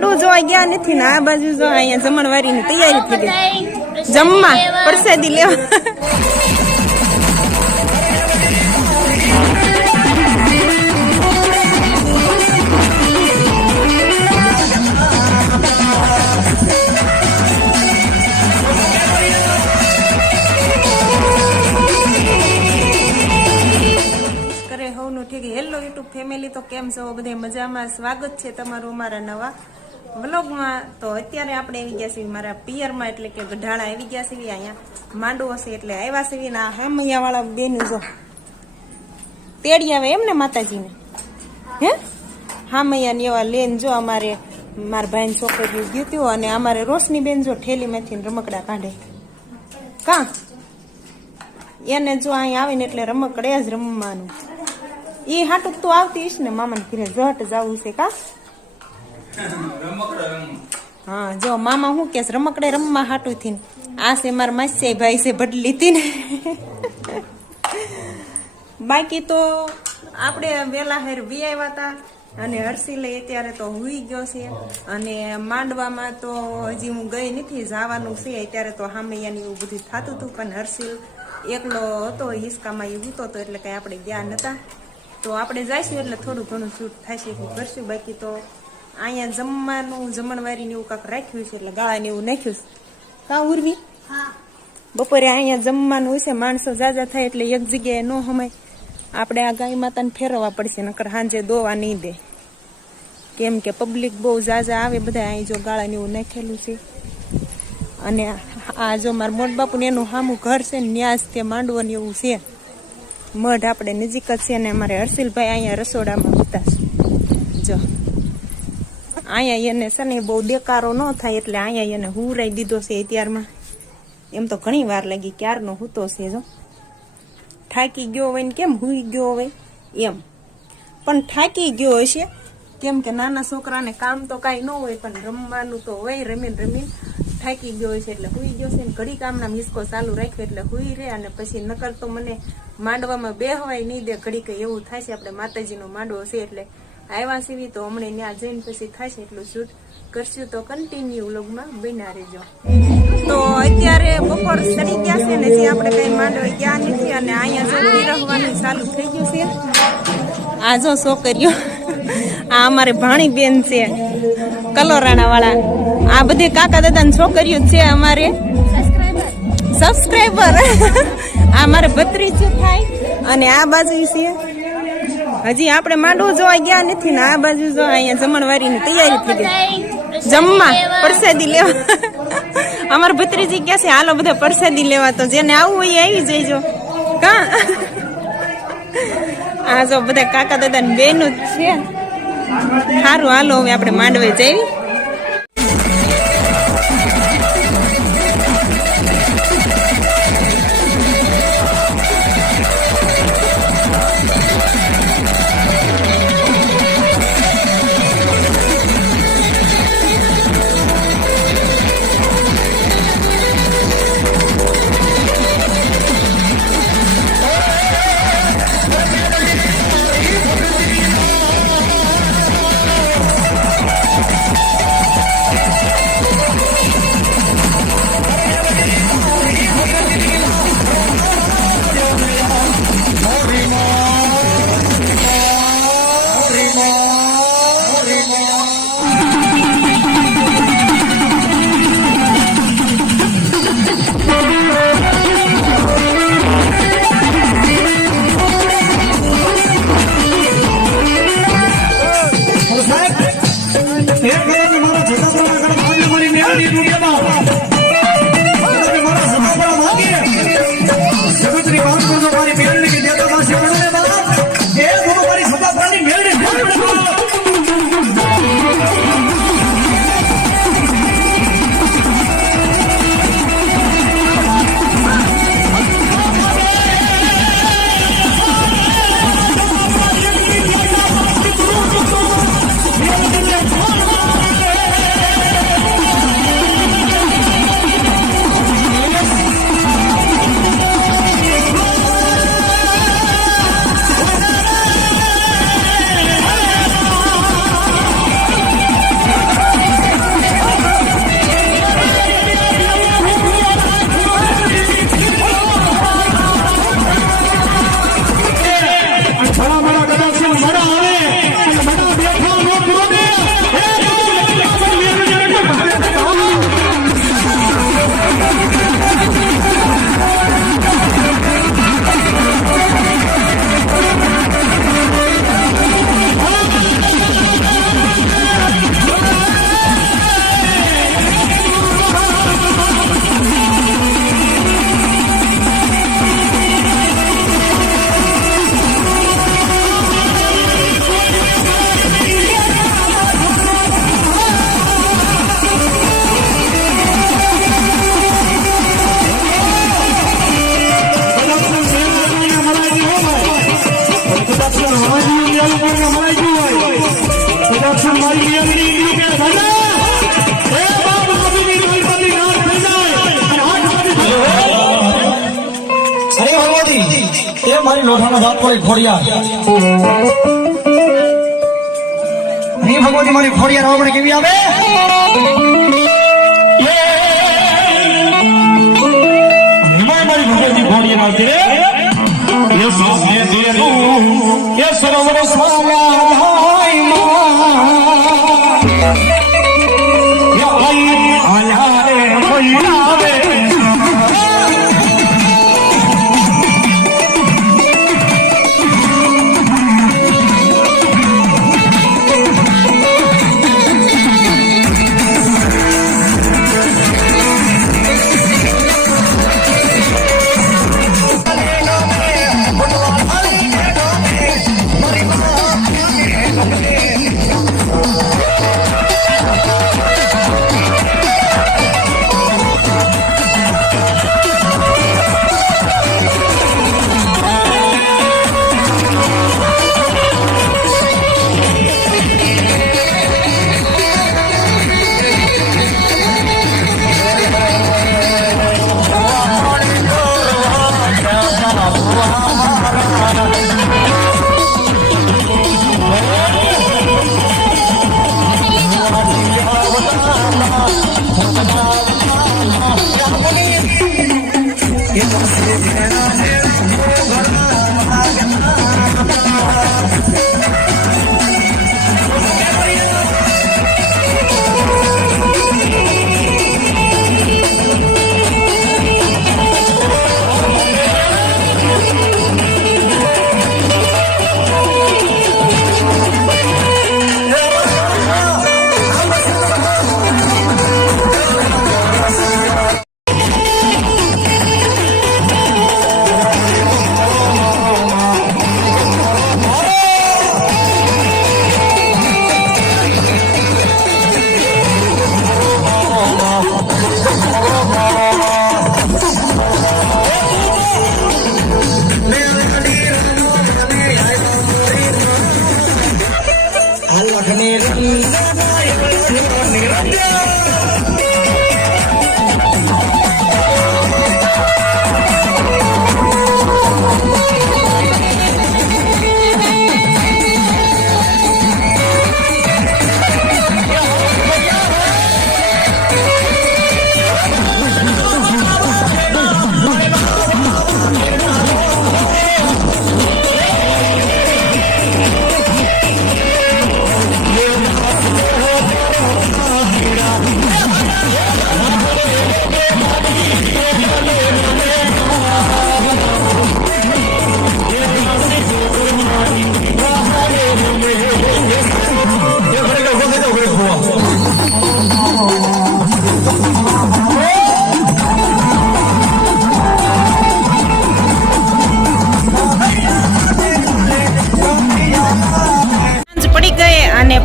જોવા ગયા નથી ને આ બાજુ જો અહીંયા જમણવારીની તૈયારી થઈ ગઈ જમવા પ્રસાદી લેવા હેલો યુટ્યુબ ફેમિલી, તો કેમ છો બધે મજામાં? સ્વાગત છે તમારું અમારા નવા વ્લોગમાં. તો અત્યારે આપણે આવી ગયા છીએ મારા પિયરમાં, એટલે કે ગઢાળા આવી ગયા છીએ. અહીંયા માંડવો છે એટલે આવ્યા છીએ ને આ હામૈયા વાળા બેન જો તેડી આવે એમ ને માતાજીને, હે હામૈયા ને એવા લેન જો અમારે મારા ભાઈ છોકરી ગયું હતું. અને અમારે રોશની બેન જો ઠેલીમાંથી રમકડા કાઢે કા એને જો અહીંયા આવીને એટલે રમકડે જ રમવાનું. એ હાટું તું આવતી ઈશ ને મામા ને ઘરે જટ જવું છે કા? હા જો મામા હું કે રમકડે રમવા હાટું થી. આ છે મારા માસી ભાઈ છે બદલી હતી ને. બાકી તો આપણે વેલા હેર વી આવ્યા હતા અને હર્ષિલ અત્યારે તો હુઈ ગયો છે. અને માંડવામાં તો હજી હું ગઈ નથી, જવાનું છે અત્યારે. તો હામૈયાની એવું બધું થતું હતું, પણ હર્ષિલ એકલો હતો હિસકામાં એ હતો તો એટલે કઈ આપણે ગયા નતા. તો આપણે જઈશું એટલે થોડું ઘણું શૂટ થશે એટલું કરશું. બાકી તો અહીંયા જમવાનું જમણવારી ને એવું કાંક રાખ્યું છે એટલે ગાળા ને એવું નાખ્યું છે કા ઉર્વી? બપોરે અહીંયા જમવાનું હોય છે. માણસો જાજા થાય એટલે એક જગ્યાએ ન હમાય. આપણે આ ગાય માતાને ફેરવવા પડશે, નકર સાંજે દોવા નહીં દે, કેમ કે પબ્લિક બહુ જાજા આવે બધા. અહીં જો ગાળા ને એવું નાખેલું છે. અને આ જો મારા મોટ બાપુ ને એનું સામું ઘર છે ને ન્યાસ તે માંડવો ને એવું છે. મઢ આપણે નજીક જ છે. ને અમારે હર્ષિલભાઈ અહીંયા રસોડામાં હતા જો. અહીંયા એને છે ને બહુ દેકારો ન થાય એટલે અહીંયા એને હુરાઈ દીધો છે અત્યારમાં. એમ તો ઘણી વાર લાગી, ક્યારનો હૂતો છે જો. થાકી ગયો હોય ને કેમ હુઈ ગયો હોય એમ, પણ થાકી ગયો હશે કેમ કે નાના છોકરાને કામ તો કાંઈ ન હોય, પણ રમવાનું તો હોય. રમીને રમીને થાકી ગયો છે એટલે હુઈ ગયો છે. ને ઘડી કામના મિસકો ચાલુ રાખ્યો એટલે હુઈ રહે. અને પછી નકર તો મને માંડવામાં બેહવાય નહીં દે ઘડી કઈ એવું થાય છે. આપણે માતાજીનો માંડવો છે એટલે આવ્યા સીવી તો હમણાં ત્યાં જઈને પછી થાય છે એટલું શૂટ કરશું. તો કન્ટિન્યુ વ્લોગમાં બન્યા રહેજો. તો અત્યારે બપોર સડી ગયા છે ને જે આપણે કઈ માંડવા ગયા નથી. અને અહીંયા જો પીરસવાનું ચાલુ થઈ ગયું છે. આ જો છોકરીઓ, આ અમારે ભાણી બેન છે કલોરાણા વાળા. આ બધી કાકા દાદા છોકરીઓ છે અમારે સબસ્ક્રાઈબર. આ મારે ભત્રીજું થાય. અને આ બાજુ છે હજી આપણે માંડવો જોવા ગયા નથી ને આ બાજુ જો અહીંયા જમણવારી ની તૈયારી થઈ ગઈ જમવા પ્રસાદી લેવા. અમારા ભત્રીજી ગયા છે હાલો બધા પ્રસાદી લેવા. તો જેને આવવું હોય આવી જઈજો કા. આ જો બધા કાકા દાદા ને બેનું જ છે. સારું હાલો હવે આપણે માંડવે જઈ. મારી લોઢાનો દાંત પડી ખોડિયાર હે ભગવતી મારી ખોડિયાર આપણે કેવી આવે મારી ભગવતી ખોડિયાર આવતી રે એ સામે દેલું એ સરોવર સાલા ભાઈ માં યા ભાઈ આયા રે કોઈ આવે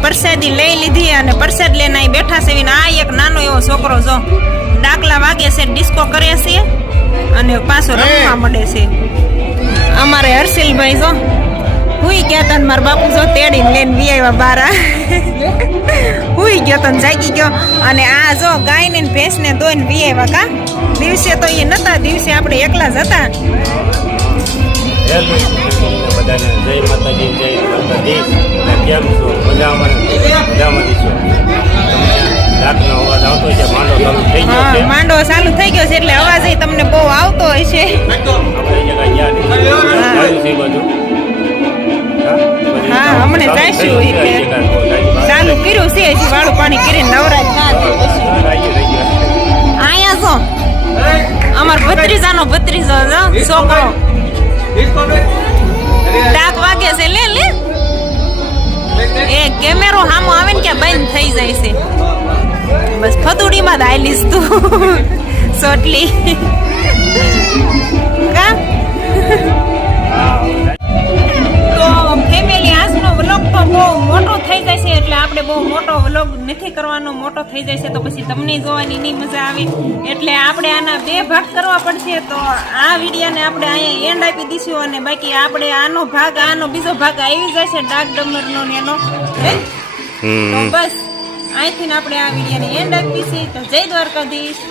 પ્રસાદી લઈ લીધી અને પ્રસાદ લઈને અહીં બેઠા છે. આ એક નાનો એવો છોકરો જો ડાકલા વાગે છે, ડિસ્કો કરે છે અને પાછો રમવા મળે છે. અમારે હર્ષિલભાઈ જો હુઈ ગયા તા, મારા બાપુ જો તેડીને લઈને વી આવ્યા બારા હુઈ ગયો તો જાગી ગયો. અને આ જો ગાયને ભેંસને દોઈને વી આવ્યા. કા દિવસે તો એ નતા, દિવસે આપણે એકલા જ હતા. બધાને જય માતાજી, જય માતાજી. કેમ છો? મજામાં છો? રાતનો અવાજ આવતો છે, માંડો ચાલુ થઈ ગયો છે. માંડો ચાલુ થઈ ગયો છે એટલે અવાજ તમને બહુ આવતો હોય છે. હા, હમણે જઈશું ચાલુ કર્યું છે, વાળું પાણી કરીને નવરાજ ના અહીંયા છો અમાર ભત્રીજાનો ભત્રીજો છોકરો ડાક વાગે છે. લે લે એ કેમેરો સામો આવે ને કે બંધ થઈ જાય છે. બસ ફતુડીમાં જ આયલીશ તું સોટલી કા. તો ફેમિલી આજનો વ્લોગ તો બહુ મોટો થઈ જાય છે એટલે આપણે બહુ મોટો વ્લોગ નથી કરવાનો. મોટો થઈ જાય છે તો પછી તમને જોવાની નહીં મજા આવે એટલે આપણે આના 2 ભાગ કરવા પડશે. તો આ વિડીયોને આપણે અહીંયા એન્ડ આપી દઈશું અને બાકી આપણે આનો ભાગ આનો બીજો ભાગ આવી જશે ડાક ડમરનો ને એનો. તો બસ અહીંથી આપણે આ વિડીયોને એન્ડ આપી છે. તો જય દ્વારકાધીશ.